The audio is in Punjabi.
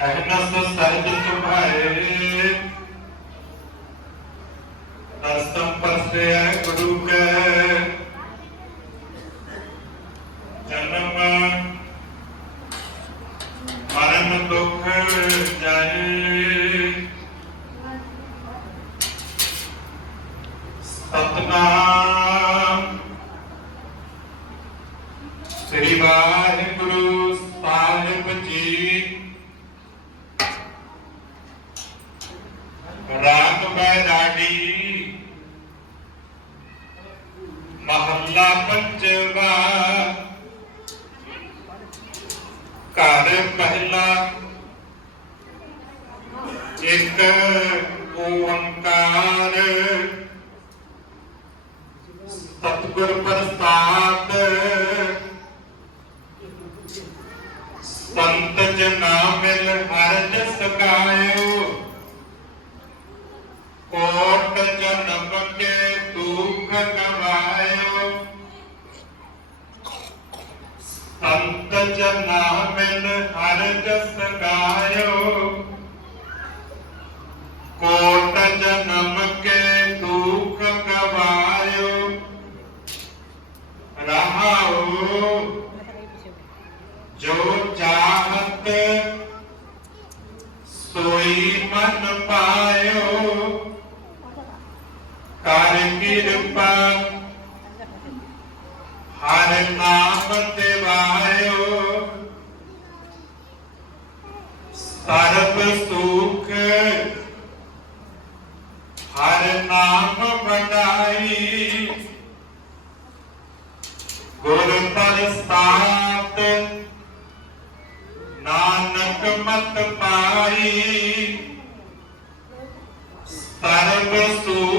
ਅਹਨਸ ਸਰਜ ਤੁਮਾਰੇ ਦਰਸਮ ਪਰਸੇ ਗੁਰੂ ਕੈ ਜਨਮ ਮਰਨ ਦੁਖ ਜਾਏ ਸਤਨਾਮ ਸ੍ਰੀ ਵਾਹਿਗੁਰੂ ਸਾਹਿਬ ਜੀ ਰਾਗ ਬੈਰਾਗੀ ਮਹੱਲਾ ਪੰਜਵਾ। ਘਰ ਪਹਿਲਾ। ਇੱਕ ਓੰਕਾਰ। ਸਤਿਗੁਰ ਪ੍ਰਸਾਦ। ਸੰਤ ਜਨਾ ਮਿਲ ਹਰ ਜਸ ਗਾਇਓ। ਗਵਾਇਓ ਸੰਤ ਜਨਾ ਮਿਲ ਹਰ ਜਸ ਗਾਇਓ ਕੋਟ ਜਨਮ ਕੇ ਦੁਖ ਗਵਾਇਓ ਰਹਾਉ ਜੋ ਚਾਹਤ ਸੋਈ ਮਨ ਪਾਇਓ, ਕਰ ਕਿਰਪਾ ਹਰ ਨਾਮ ਦਿਵਾਇਓ ਸਰਬ ਸੁਖ ਹਰ ਨਾਮ ਵਡਾਈ। ਗੁਰ ਪ੍ਰਸਾਦ ਨਾਨਕ ਮਤ ਪਾਈ। ਸਰਬ ਸੁਖ